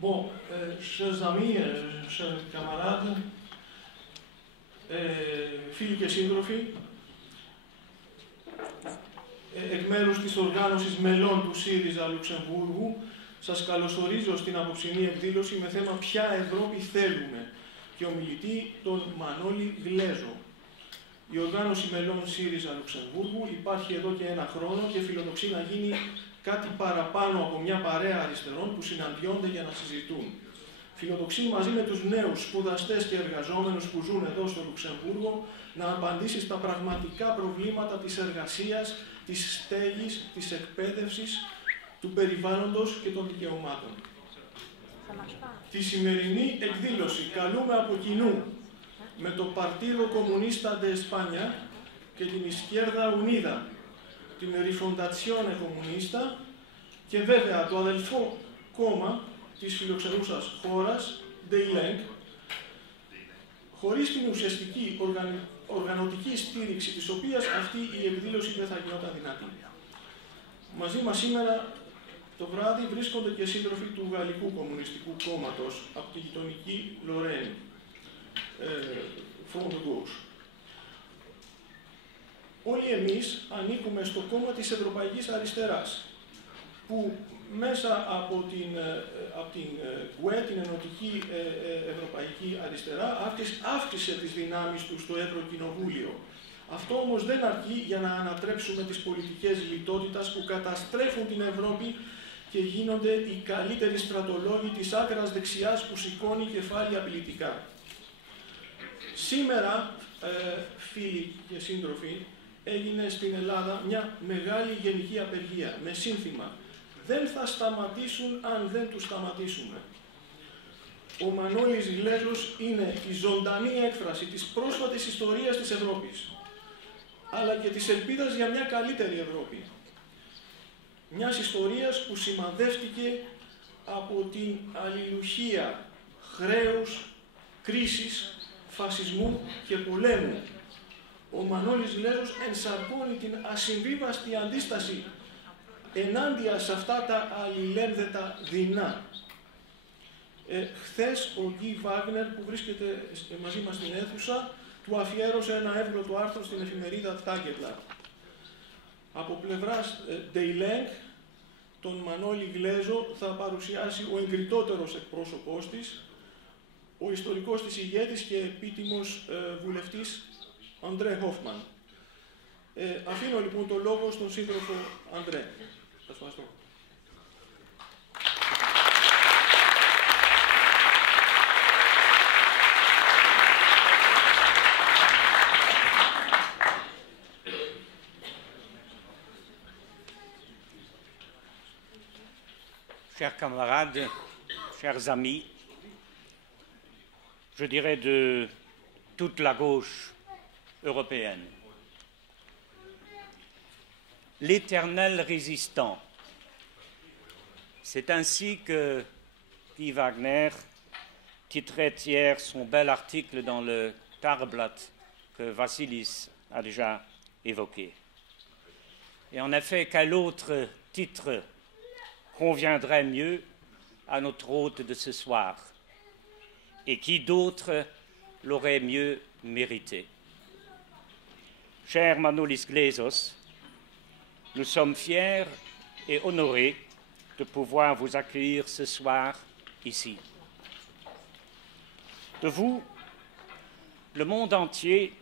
Bon, chers amis, chers camarades, φίλοι και σύντροφοι, εκ μέρους της οργάνωσης μελών του ΣΥΡΙΖΑ Λουξεμβούργου, σας καλωσορίζω στην απόψινή εκδήλωση με θέμα «Ποια Ευρώπη θέλουμε» και ομιλητή τον Μανώλη Γλέζο. Η οργάνωση μελών ΣΥΡΙΖΑ Λουξεμβούργου υπάρχει εδώ και ένα χρόνο και φιλοδοξεί να γίνει κάτι παραπάνω από μια παρέα αριστερών που συναντιόνται για να συζητούν. Φιλοδοξεί μαζί με τους νέους σπουδαστές και εργαζόμενους που ζουν εδώ στο Λουξεμβούργο να απαντήσει στα πραγματικά προβλήματα της εργασίας, της στέγης, της εκπαίδευσης, του περιβάλλοντος και των δικαιωμάτων. Τη σημερινή εκδήλωση καλούμε από κοινού με το Partido Comunista de España και την Izquierda Unida, την Rifondazione Comunista και βέβαια το αδελφό κόμμα της φιλοξενούσας χώρας, DEILENG, χωρίς την ουσιαστική οργανωτική στήριξη της οποίας αυτή η εκδήλωση δεν θα γινόταν δυνατή. Μαζί μας σήμερα το βράδυ βρίσκονται και σύντροφοι του Γαλλικού Κομμουνιστικού Κόμματος από τη γειτονική Λορένη, Front de Gauche. Όλοι εμείς ανήκουμε στο κόμμα της Ευρωπαϊκής Αριστεράς, που μέσα από την ΚΟΕ, την Ενωτική Ευρωπαϊκή Αριστερά, αύξησε τις δυνάμεις του στο Ευρωκοινοβούλιο. Αυτό όμως δεν αρκεί για να ανατρέψουμε τις πολιτικές λιτότητας που καταστρέφουν την Ευρώπη και γίνονται οι καλύτεροι στρατολόγοι της άκρας δεξιάς που σηκώνει κεφάλι απειλητικά. Σήμερα, φίλοι και σύντροφοι, έγινε στην Ελλάδα μια μεγάλη γενική απεργία με σύνθημα «Δεν θα σταματήσουν αν δεν τους σταματήσουμε». Ο Μανώλης Γλέζος είναι η ζωντανή έκφραση της πρόσφατης ιστορίας της Ευρώπης, αλλά και της ελπίδας για μια καλύτερη Ευρώπη. Μιας ιστορίας που σημαδεύτηκε από την αλληλουχία χρέους, κρίσης, φασισμού και πολέμου. Ο Μανώλης Γλέζος ενσαρκώνει την ασυμβίβαστη αντίσταση ενάντια σε αυτά τα αλληλένδετα δεινά. Χθες ο Γκί Βάγνερ, που βρίσκεται μαζί μας στην αίθουσα, του αφιέρωσε ένα εύγλωτο άρθρο στην εφημερίδα Tageblatt. Από πλευράς DEILENG, τον Μανώλη Γλέζο θα παρουσιάσει ο εγκριτότερος εκπρόσωπός της, ο ιστορικός της ηγέτης και επίτιμος βουλευτής Αντρέ Χόφμαν. Αφήνω λοιπόν το λόγο στον σύντροφο Αντρέ. Σας ευχαριστώ. Chers camarades, chers amis, je dirais de toute la gauche européenne, l'éternel résistant. C'est ainsi que Guy Wagner titrait hier son bel article dans le Tageblatt que Vassilis a déjà évoqué. Et en effet, quel autre titre conviendrait mieux à notre hôte de ce soir, et qui d'autre l'aurait mieux mérité. Cher Manolis Glezos, nous sommes fiers et honorés de pouvoir vous accueillir ce soir ici. De vous, le monde entier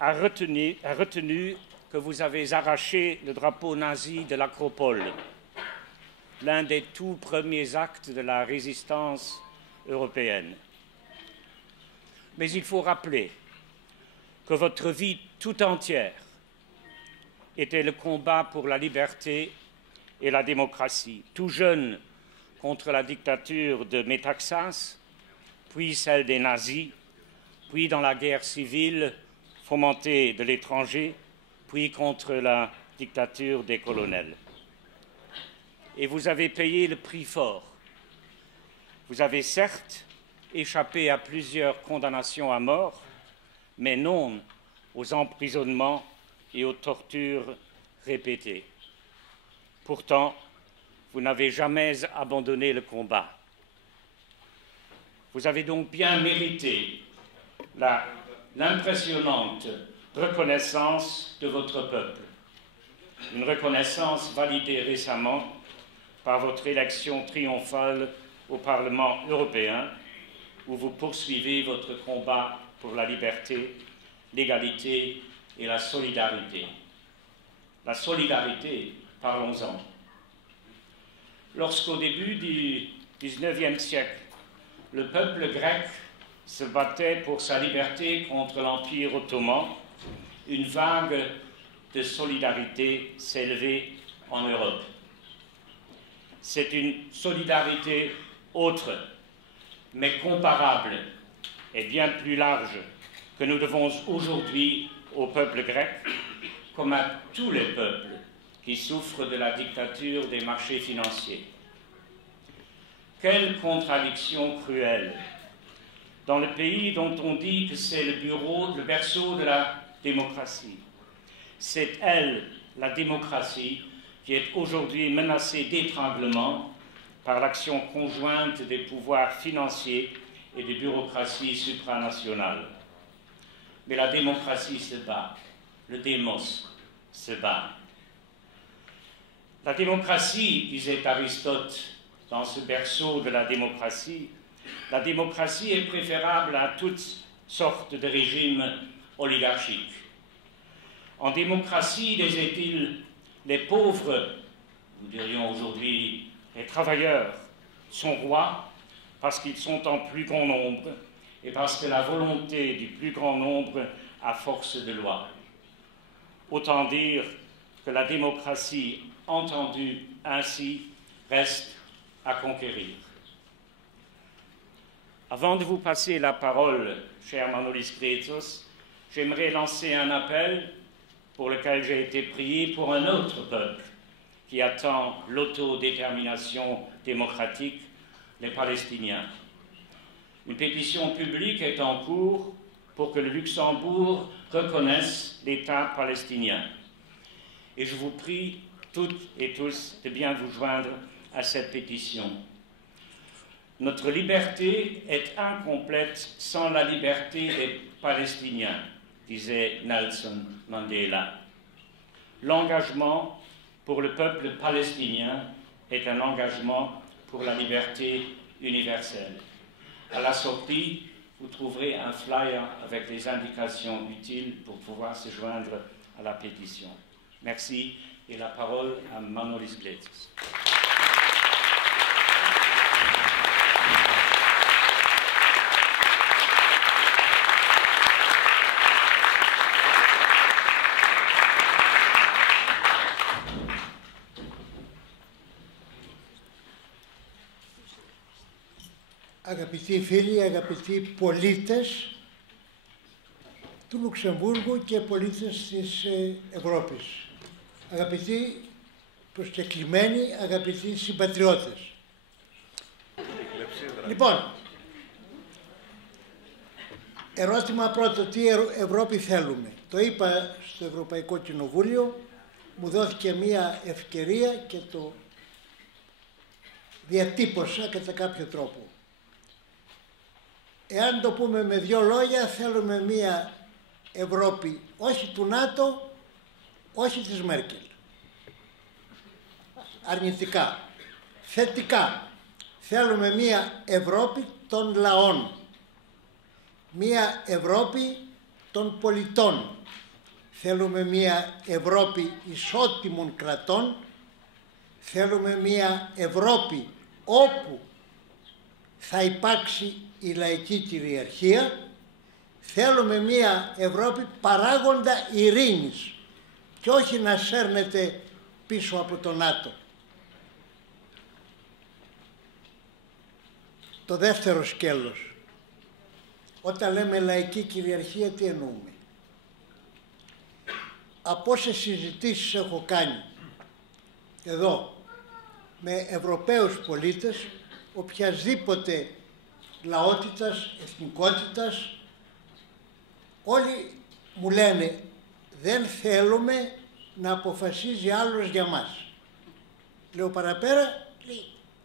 a retenu que vous avez arraché le drapeau nazi de l'Acropole, l'un des tout premiers actes de la résistance européenne. Mais il faut rappeler que votre vie tout entière était le combat pour la liberté et la démocratie, tout jeune contre la dictature de Métaxas, puis celle des nazis, puis dans la guerre civile fomentée de l'étranger, puis contre la dictature des colonels. Et vous avez payé le prix fort. Vous avez certes échappé à plusieurs condamnations à mort, mais non aux emprisonnements et aux tortures répétées. Pourtant, vous n'avez jamais abandonné le combat. Vous avez donc bien mérité l'impressionnante reconnaissance de votre peuple. Une reconnaissance validée récemment par votre élection triomphale au Parlement européen, où vous poursuivez votre combat pour la liberté, l'égalité et la solidarité. La solidarité, parlons-en. Lorsqu'au début du XIXe siècle, le peuple grec se battait pour sa liberté contre l'Empire ottoman, une vague de solidarité s'est levée en Europe. C'est une solidarité autre, mais comparable et bien plus large que nous devons aujourd'hui au peuple grec, comme à tous les peuples qui souffrent de la dictature des marchés financiers. Quelle contradiction cruelle! Dans le pays dont on dit que c'est le berceau de la démocratie, c'est elle, la démocratie, qui est aujourd'hui menacée d'étranglement par l'action conjointe des pouvoirs financiers et des bureaucraties supranationales. Mais la démocratie se bat, le démos se bat. La démocratie, disait Aristote dans ce berceau de la démocratie est préférable à toutes sortes de régimes oligarchiques. En démocratie, disait-il, les pauvres, nous dirions aujourd'hui les travailleurs, sont rois parce qu'ils sont en plus grand nombre et parce que la volonté du plus grand nombre a force de loi. Autant dire que la démocratie, entendue ainsi, reste à conquérir. Avant de vous passer la parole, cher Manolis Kletzos, j'aimerais lancer un appel pour lequel j'ai été prié pour un autre peuple qui attend l'autodétermination démocratique, les Palestiniens. Une pétition publique est en cours pour que le Luxembourg reconnaisse l'État palestinien. Et je vous prie toutes et tous de bien vous joindre à cette pétition. Notre liberté est incomplète sans la liberté des Palestiniens, disait Nelson Mandela. L'engagement pour le peuple palestinien est un engagement pour la liberté universelle. À la sortie, vous trouverez un flyer avec les indications utiles pour pouvoir se joindre à la pétition. Merci et la parole à Manolis Kletzos. Αγαπητοί φίλοι, αγαπητοί πολίτες του Λουξεμβούργου και πολίτες της Ευρώπης, αγαπητοί προσκεκλημένοι, αγαπητοί συμπατριώτες. Λοιπόν, ερώτημα πρώτο, τι Ευρώπη θέλουμε? Το είπα στο Ευρωπαϊκό Κοινοβούλιο, μου δόθηκε μία ευκαιρία και το διατύπωσα κατά κάποιο τρόπο. Εάν το πούμε με δύο λόγια, θέλουμε μία Ευρώπη όχι του ΝΑΤΟ, όχι της Μέρκελ. Αρνητικά. Θετικά. Θέλουμε μία Ευρώπη των λαών. Μία Ευρώπη των πολιτών. Θέλουμε μία Ευρώπη ισότιμων κρατών. Θέλουμε μία Ευρώπη όπου θα υπάρξει η λαϊκή κυριαρχία. Θέλουμε μία Ευρώπη παράγοντα ειρήνης και όχι να σέρνεται πίσω από το ΝΑΤΟ. Το δεύτερο σκέλος. Όταν λέμε λαϊκή κυριαρχία, τι εννοούμε? Από όσες συζητήσεις έχω κάνει εδώ με Ευρωπαίους πολίτες, οποιασδήποτε λαότητας, εθνικότητας, όλοι μου λένε δεν θέλουμε να αποφασίζει άλλος για μας. Λέω παραπέρα,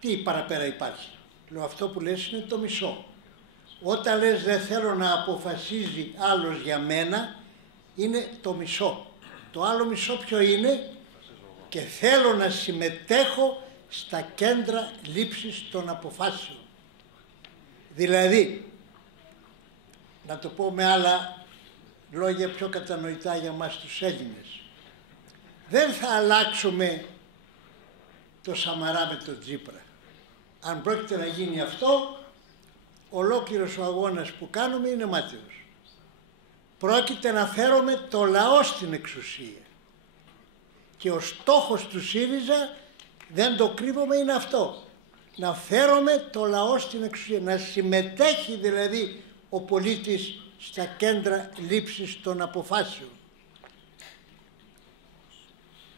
τι παραπέρα υπάρχει? Λέω αυτό που λες είναι το μισό. Όταν λες δεν θέλω να αποφασίζει άλλος για μένα, είναι το μισό. Το άλλο μισό ποιο είναι? Και θέλω να συμμετέχω στα κέντρα λήψης των αποφάσεων. Δηλαδή, να το πω με άλλα λόγια πιο κατανοητά για μας τους Έλληνες, δεν θα αλλάξουμε το Σαμαρά με τον Τσίπρα. Αν πρόκειται να γίνει αυτό, ολόκληρος ο αγώνας που κάνουμε είναι μάταιος. Πρόκειται να φέρουμε το λαό στην εξουσία. Και ο στόχος του ΣΥΡΙΖΑ, δεν το κρύβομαι, είναι αυτό. Να φέρουμε το λαό στην εξουσία. Να συμμετέχει δηλαδή ο πολίτης στα κέντρα λήψης των αποφάσεων.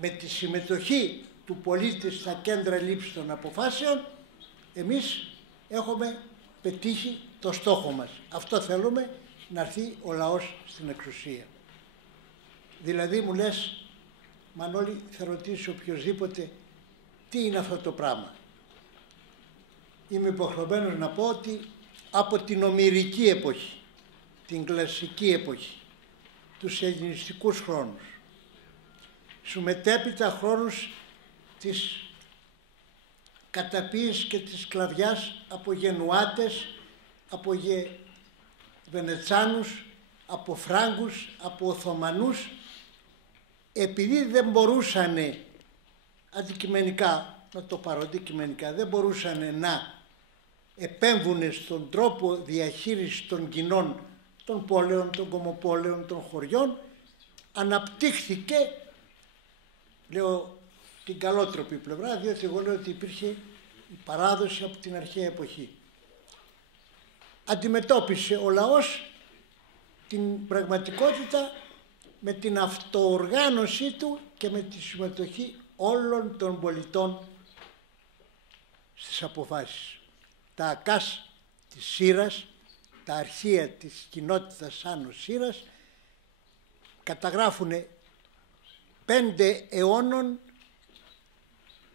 Με τη συμμετοχή του πολίτη στα κέντρα λήψης των αποφάσεων, εμείς έχουμε πετύχει το στόχο μας. Αυτό θέλουμε, να έρθει ο λαός στην εξουσία. Δηλαδή μου λες, Μανώλη, θα ρωτήσει οποιοσδήποτε τι είναι αυτό το πράγμα. Είμαι υποχρεωμένος να πω ότι από την ομηρική εποχή, την κλασική εποχή, τους ελληνιστικούς χρόνους, στους μετέπειτα χρόνους της καταποίησης και της σκλαβιάς από Γενουάτες, από Βενετσάνους, από Φράγκους, από Οθωμανούς, επειδή δεν μπορούσαν αντικειμενικά, να το πάρω αντικειμενικά, δεν μπορούσαν να επέμβουν στον τρόπο διαχείρισης των κοινών, των πόλεων, των κομμοπόλεων, των χωριών, αναπτύχθηκε, λέω την καλότροπη πλευρά, διότι εγώ λέω ότι υπήρχε η παράδοση από την αρχαία εποχή. Αντιμετώπισε ο λαός την πραγματικότητα με την αυτοοργάνωσή του και με τη συμμετοχή όλων των πολιτών στις αποφάσεις. Τα ΑΚΑΣ της Σύρας, τα αρχεία της κοινότητας Άνω Σύρας, καταγράφουν 5 αιώνων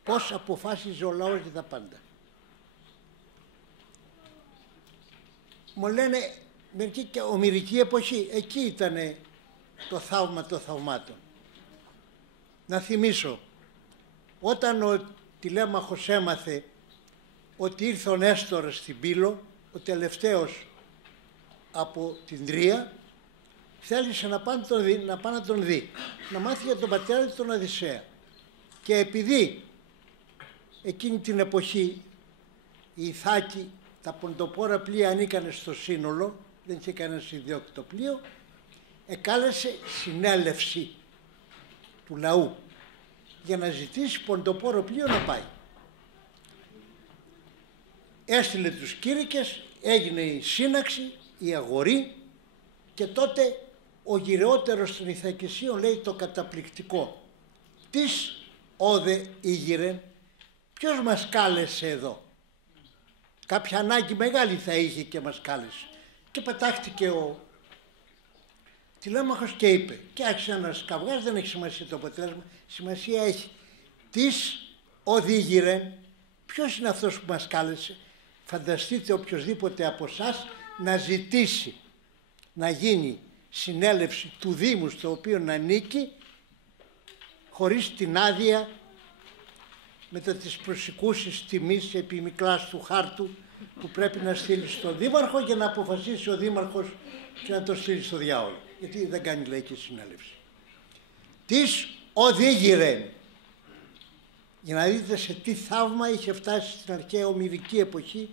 πώς αποφάσιζε ο λαός για τα πάντα. Μου λένε μερικοί και ομηρική εποχή, εκεί ήταν το θαύμα των θαυμάτων. Να θυμίσω, όταν ο Τηλέμαχος έμαθε ότι ήρθε ο Νέστορας στην Πύλο, ο τελευταίος από την Τρία, θέλησε να πάει να τον δει, να μάθει για τον πατέρα του τον Οδυσσέα. Και επειδή εκείνη την εποχή οι Ιθάκοι, τα ποντοπόρα πλοία ανήκανε στο σύνολο, δεν είχε κανένα ιδιόκτητο πλοίο, εκάλεσε συνέλευση του λαού για να ζητήσει ποντοπόρο πλοίο να πάει. Έστειλε τους κήρυκες, έγινε η σύναξη, η αγορή, και τότε ο γυρεότερος των Ιθακησίων λέει το καταπληκτικό: «Τις όδε ήγηρεν, ποιος μας κάλεσε εδώ?» Κάποια ανάγκη μεγάλη θα είχε και μας κάλεσε. Και πετάχτηκε ο Τηλέμαχος και είπε, και άρχισε ένας καυγάς, δεν έχει σημασία το αποτέλεσμα, σημασία έχει «Τις οδήγηρεν», ποιος είναι αυτός που μας κάλεσε? Φανταστείτε οποιοσδήποτε από εσάς να ζητήσει να γίνει συνέλευση του Δήμου στο οποίο ανήκει χωρίς την άδεια μετά τις προσηκούσεις τιμής επιμικλάς του χάρτου που πρέπει να στείλει στον Δήμαρχο για να αποφασίσει ο Δήμαρχος και να το στείλει στο διάολο, γιατί δεν κάνει λαϊκή συνέλευση. Τις οδήγηρεν, για να δείτε σε τι θαύμα είχε φτάσει στην αρχαία ομηρική εποχή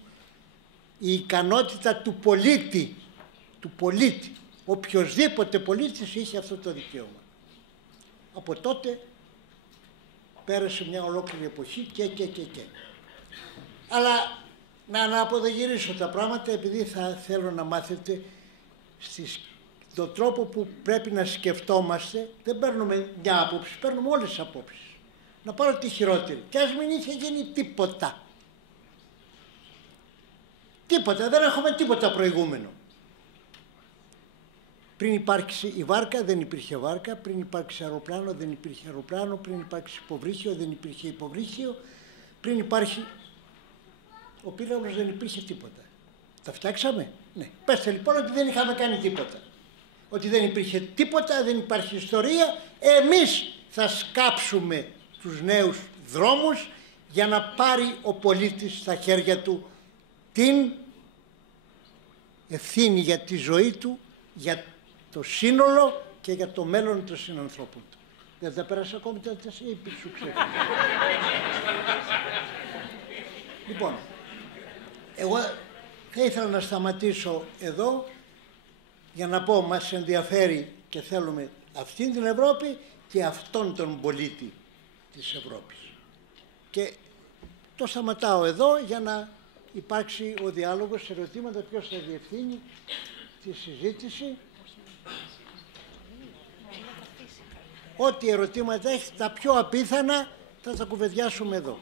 η ικανότητα του πολίτη, οποιοσδήποτε πολίτης είχε αυτό το δικαίωμα. Από τότε πέρασε μια ολόκληρη εποχή και. Αλλά να αποδογυρίσω τα πράγματα, επειδή θα θέλω να μάθετε τον τρόπο που πρέπει να σκεφτόμαστε. Δεν παίρνουμε μια άποψη, παίρνουμε όλες τις απόψεις. Να πάρω τη χειρότερη, και ας μην είχε γίνει τίποτα. Τίποτα, δεν έχουμε τίποτα προηγούμενο. Πριν υπάρξει η βάρκα δεν υπήρχε βάρκα, πριν υπάρξει αεροπλάνο δεν υπήρχε αεροπλάνο, πριν υπάρξει υποβρύχιο δεν υπήρχε υποβρύχιο, πριν υπάρχει ο πύραυλος δεν υπήρχε τίποτα. Τα φτιάξαμε. Ναι. Πέστε λοιπόν ότι δεν είχαμε κάνει τίποτα. Ότι δεν υπήρχε τίποτα, δεν υπάρχει ιστορία. Εμείς θα σκάψουμε τους νέους δρόμους για να πάρει ο πολίτης στα χέρια του την ευθύνη για τη ζωή του, για το σύνολο και για το μέλλον των συνανθρώπων του. Δεν θα πέρασε ακόμη τα 4 ή σου ξέχασα. Λοιπόν, εγώ θα ήθελα να σταματήσω εδώ για να πω μας ενδιαφέρει και θέλουμε αυτήν την Ευρώπη και αυτόν τον πολίτη της Ευρώπης. Και το σταματάω εδώ για να υπάρξει ο διάλογος σε ερωτήματα ποιος θα διευθύνει τη συζήτηση. Ό,τι ερωτήματα έχει, τα πιο απίθανα θα τα κουβεντιάσουμε εδώ.